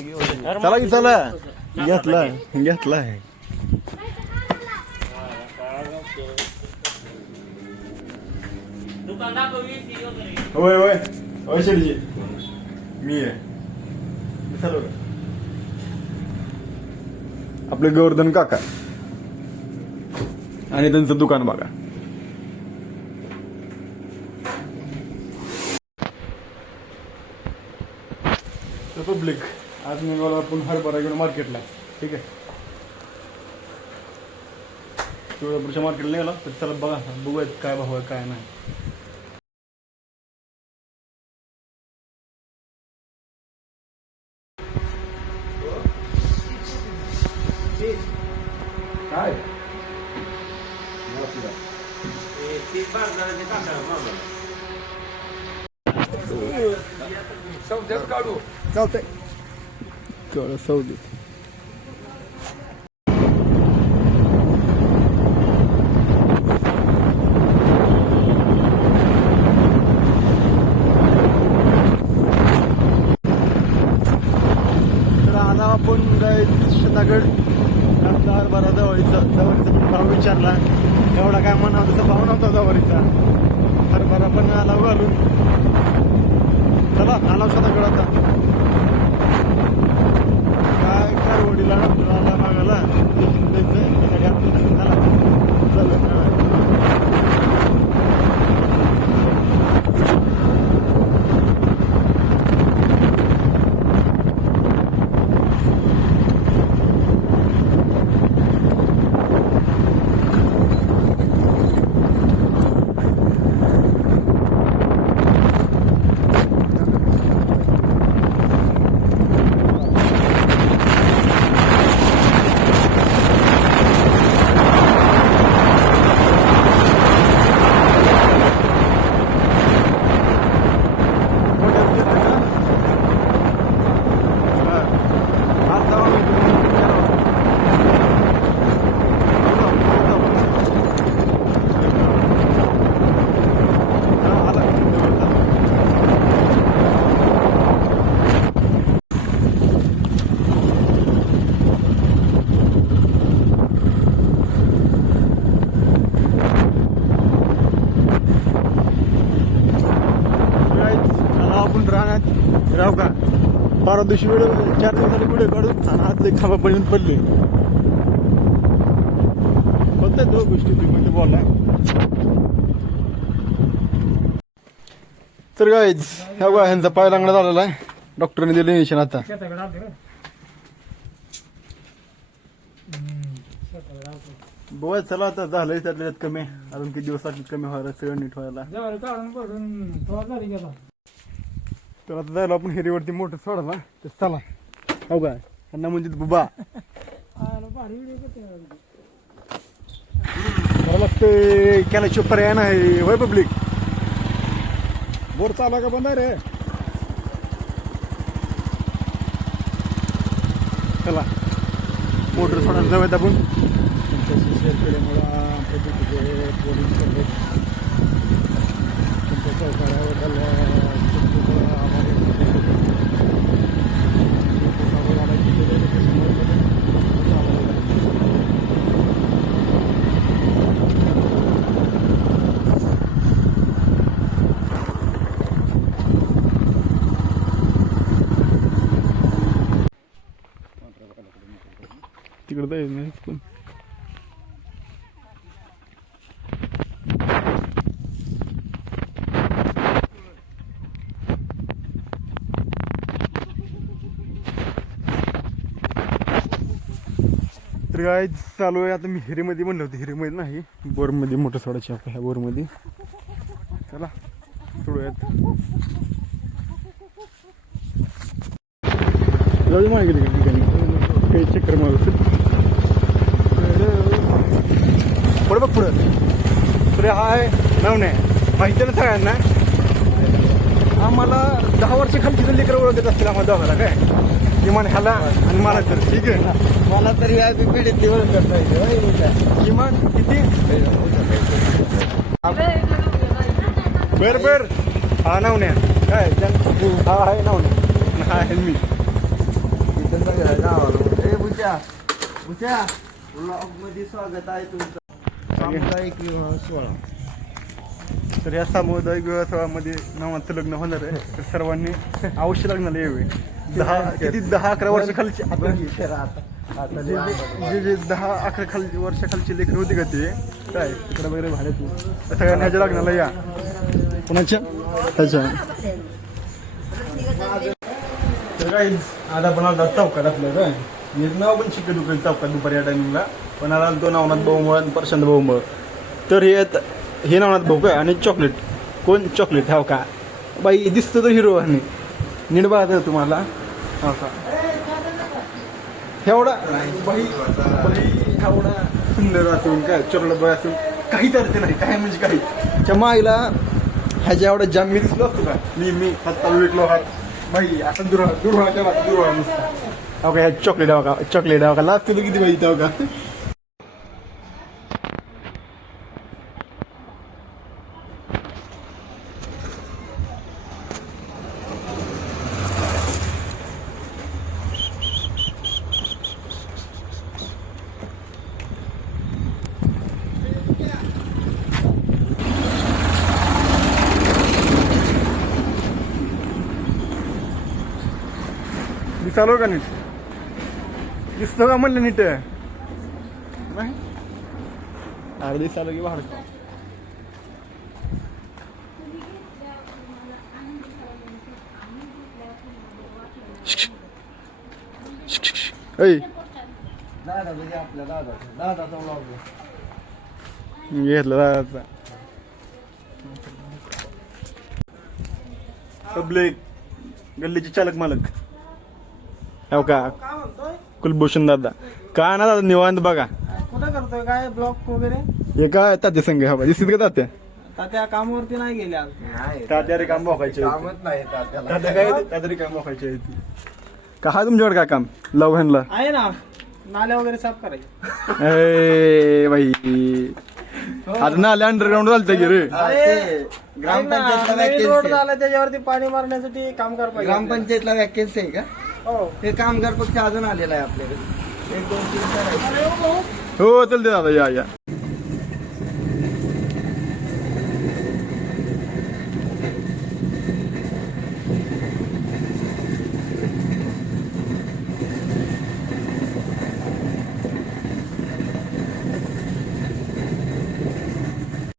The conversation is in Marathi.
चला की चला घेतलाय होय होय होय शेठजी मी आहे आपले गोवर्धन काका आणि त्यांचं दुकान बघा. पब्लिक आज मी मला आपण हरभरा घेऊन मार्केटला. ठीक आहे तुळजापूरच्या मार्केटला निघाला तर चला बघा बघूयात काय भाव आहे काय नाही. काय काढू चालतंय केवढं सौदीत. तर आता आपण शेताकडे हरभरा जवळचा भाव विचारला एवढा काय म्हणा तसा भाव नव्हता जवळचा. हरभरा पण आला घालून चला आला शेताकडे. आता काय कारवडीला आला मागायला राव का परवा दिवशी वेळ 4 दिवसांनी पुढे काढून आणि आज एक खांबा पर्यंत पडले होत्या 2 गोष्टी तुम्ही म्हणजे बोलला. तर गाईज ह्या ह्यांचा पाय लागण्यात आलेला आहे. डॉक्टरने दिलं इंजेक्शन. आता बोय चला आता झालंय त्यातल्यात कमी अजून किती दिवस लागतील कमी व्हायला सगळं नीट व्हायला. तर आता जायला आपण हेरीवरती मोठं सोडला तर चला हो काय त्यांना म्हणजे बुबा लागते केल्याशिवाय पर्याय नाही. होय पब्लिक बोर चालू का बंद आहे रे. चला मोटर सोडायला जाऊयात आपण. शेअर केल्यामुळे तुमच्या सहकार्याबद्दल तिकडे जाईल नाही पण तर काय चालू आहे. आता मी हिरेमध्ये म्हणलं होतं हिरेमध्ये नाही बोरमध्ये मोठं सोडायची आपल्या ह्या बोरमध्ये. चला सोडूयात जाऊ मागे ठिकाणी काही चक्कर मारू पुढं बघ पुढं. तर हा आहे नवणे माहिती ना सगळ्यांना. आम्हाला 10 वर्ष खालची लेकर ओळखत असतील आम्हाला दोघाला काय किमान ह्याला आणि मला तर ठीक आहे. मला तरी या पिढीतली ओळखत नाही किमान किती. बर बर हा नवण्या काय हा आहे नवण्या हा आहे मी. सगळ्या गावाला. ए बुच्या बुच्या ब्लॉग मध्ये स्वागत आहे तुमचं. सामुदायिक विवाह सोहळा. तर या सामुदायिक विवाह सोहळ्यामध्ये नावाचं लग्न होणार आहे. तर सर्वांनी अवश्य लग्नाला यावे. 10-11 वर्ष खालची आता जे 10-11 वर्षाखालची लेकरं होती का ते काय इकडे वगैरे भाड्यात तर सगळ्यांनी ह्याच्या लग्नाला या. कोणाच्या ह्याच्या. तर काय आज आपण आला चौकात आपलं काय नाव पण शिकत होतं चौकात दुपारी या टायमिंगला. पण आला तो नवनाथ भाऊमुळे आणि प्रशांत भाऊमुळे. तर हे नवनाथ भाऊ काय आणि चॉकलेट कोण चॉकलेट हो का बाई दिसतो तो हिरो आणि नीट बघा तुम्हाला हो का एवढा बाई एवढा सुंदर असून काय चॉकलेट बाई असून काहीच अर्थ नाही काय म्हणजे काही त्या माईला ह्याच्या एवढा जाम मी दिसलो असतो का मी हात विकलो हात बाई असं दुर्वा नुसता हो का ह्या चॉकलेट हो का लास्ट किती पाहिजे हो का. दिसालो का नीट दिसतो का म्हणलं नीट नाही अरे दिसालो की बाहेर दादा म्हणजे आपल्या दादाचा ब्लॉग. घेतलं दादाचा पब्लिक गल्लीचे चालक मालक हो का काय म्हणतोय कुलभूषण दादा का ना दादा निवांत बघा. कुठं करतोय काय ब्लॉग वगैरे. हे काय तात्या संघ हवा दिसत का तात्या त्या कामावरती नाही गेले आज. तात्या रे काम बघायचे कामच नाही तात्याला. तात्या काय तात्या काम बघायचे का हा तुमच्याकडे काय काम लव हॅनला आहे ना नाल्या वगैरे साफ करायचे. ए बाई आता नाले अंडरग्राऊंड चालतंय की रे. ग्रामपंचायतला रोड झाला त्याच्यावरती पाणी मारण्यासाठी कामगार पाहिजे. ग्रामपंचायतला वॅकेन्सी आहे का. हो हे कामगार पक्ष अजून आलेला आहे आपल्याकडे. 1-2-3 करायचे. हो चलते दादा या